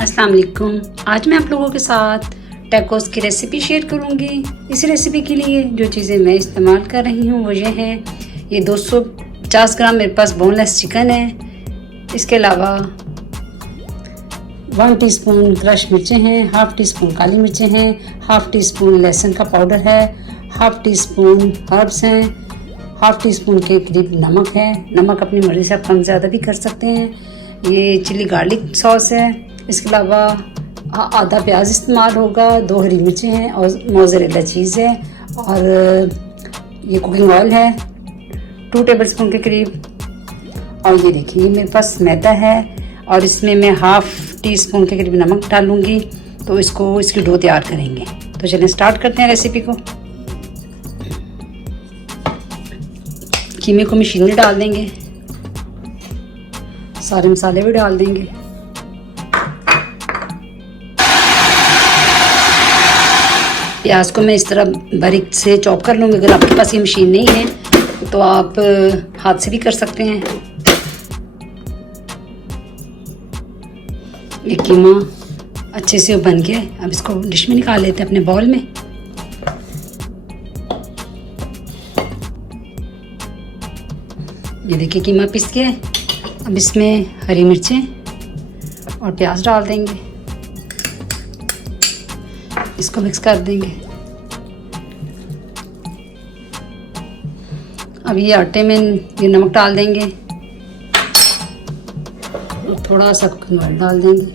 अस्सलाम वालेकुम। आज मैं आप लोगों के साथ टैकोस की रेसिपी शेयर करूंगी। इस रेसिपी के लिए जो चीज़ें मैं इस्तेमाल कर रही हूँ वो ये हैं। ये 250 ग्राम मेरे पास बोनलेस चिकन है। इसके अलावा 1 टीस्पून क्रश मिर्चें हैं, हाफ़ टी स्पून काली मिर्चें हैं, हाफ़ टी स्पून लहसुन का पाउडर है, हाफ़ टी स्पून हर्ब्स हैं, हाफ़ टी स्पून के करीब नमक है। नमक अपनी मर्ज़ी से आप कम ज़्यादा भी कर सकते हैं। ये चिली गार्लिक सॉस है। इसके अलावा आधा प्याज इस्तेमाल होगा, 2 हरी मिर्चें हैं और मोज़रेला चीज़ है। और ये कुकिंग ऑयल है 2 टेबलस्पून के करीब। और ये देखिए मेरे पास मैदा है और इसमें मैं हाफ़ टी स्पून के करीब नमक डालूँगी। तो इसकी डो तैयार करेंगे। तो चलिए स्टार्ट करते हैं रेसिपी को। कीमे को मशीन में डाल देंगे, सारे मसाले भी डाल देंगे। प्याज को मैं इस तरह बारीक से चॉप कर लूँगी। अगर आपके पास ये मशीन नहीं है तो आप हाथ से भी कर सकते हैं। ये कीमा अच्छे से बन गया। अब इसको डिश में निकाल लेते हैं अपने बाउल में। ये देखिए कीमा पिस गया है। अब इसमें हरी मिर्चें और प्याज डाल देंगे, इसको मिक्स कर देंगे। अब ये आटे में ये नमक डाल देंगे, थोड़ा सा कुकिंग ऑयल डाल देंगे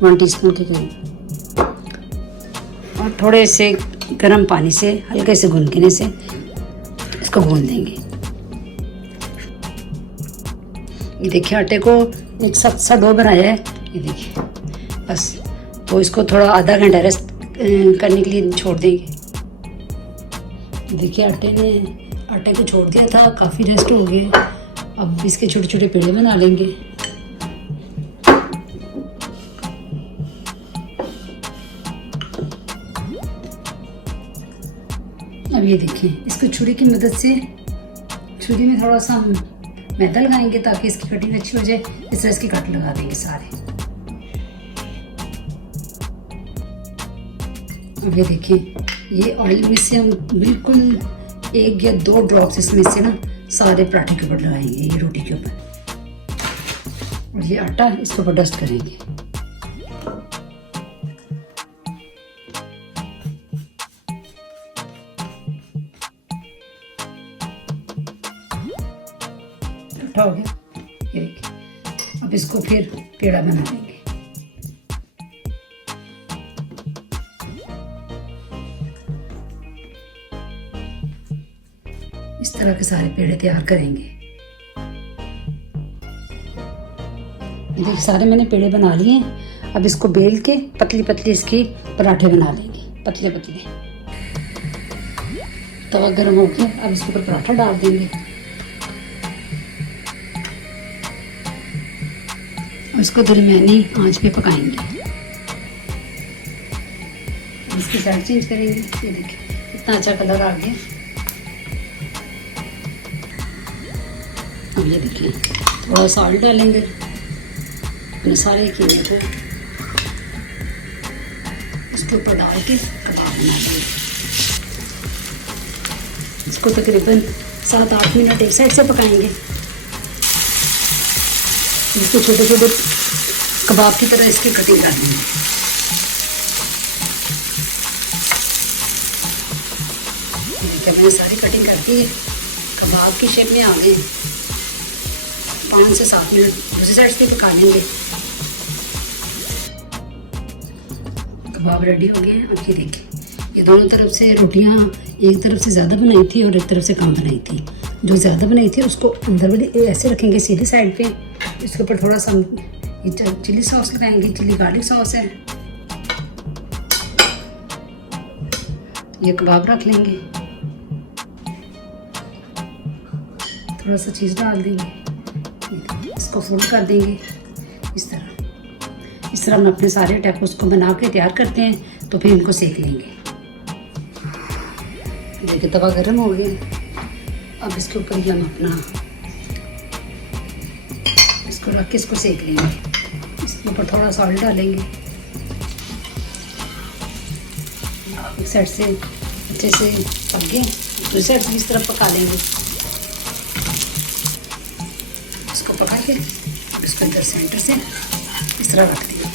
1 टीस्पून के करीब, और थोड़े से गर्म पानी से हल्के से गूंदने से इसको गूंद देंगे। ये देखिए आटे को एक सख्त सा डो बनाया है। ये देखिए बस, तो इसको थोड़ा आधा घंटा रेस्ट करने के लिए छोड़ देंगे। देखिए आटे को छोड़ दिया था, काफ़ी रेस्ट हो गया। अब इसके छोटे छोटे पेड़े बना लेंगे। अब ये देखिए इसको छुरी की मदद से छुरी में थोड़ा सा मैदा लगाएंगे ताकि इसकी कटिंग अच्छी हो जाए। इस तरह इसके कट लगा देंगे सारे। अब ये देखिए ये ऑयल में से हम बिल्कुल 1 या 2 ड्रॉप्स इसमें से ना सारे पराठे के ऊपर लगाएंगे, ये रोटी के ऊपर। और ये आटा इसके ऊपर डस्ट करेंगे। आटा हो गया। ये देखिए अब इसको फिर पेड़ा बना लेंगे। इस तरह के सारे पेड़े तैयार करेंगे। देखिए सारे मैंने पेड़े बना लिए हैं। अब इसको बेल के पतली पतली इसकी पराठे बना लेंगे, पतले पतले। तवा गर्म हो गया, अब इसके ऊपर पराठा डाल देंगे और इसको दरमियानी आंच पे पकाएंगे। इसकी साइड चेंज करेंगे। ये देखिए इतना अच्छा कलर आ गया। अब ये देखिए थोड़ा सॉल्ट डालेंगे मसाले के ऊपर, इसके ऊपर डाल के कबाब बनाएंगे। इसको तकरीबन 7-8 मिनट एक साइड से पकाएंगे। इसको छोटे छोटे कबाब की तरह इसकी कटिंग कर देंगे। देखिए मैंने सारी कटिंग कर दी है, कबाब की शेप में आ गए। 5 से 7 मिनट दूसरी साइड से पका लेंगे। कबाब रेडी हो गए हैं। अब ये देखिए ये दोनों तरफ से रोटियां एक तरफ से ज़्यादा बनाई थी और एक तरफ से कम बनाई थी। जो ज़्यादा बनाई थी उसको अंदर वाली ऐसे रखेंगे सीधी साइड पे। इसके ऊपर थोड़ा सा चिली सॉस लगाएंगे, चिली गार्लिक सॉस है। ये कबाब रख लेंगे, थोड़ा सा चीज़ डाल देंगे, इसको फोल्ड कर देंगे इस तरह हम अपने सारे टैकोस को बना के तैयार करते हैं। तो फिर इनको सेक लेंगे। देखिए तवा गर्म हो गया। अब इसके ऊपर ही हम अपना इसको रख के इसको सेक लेंगे। इसके ऊपर थोड़ा सा ऑयल डालेंगे। एक साइड से अच्छे से पक गए, दूसरी साइड से इस तरफ पका लेंगे। इसको पका के इसको इधर सेंटर से इस तरह रख दिया।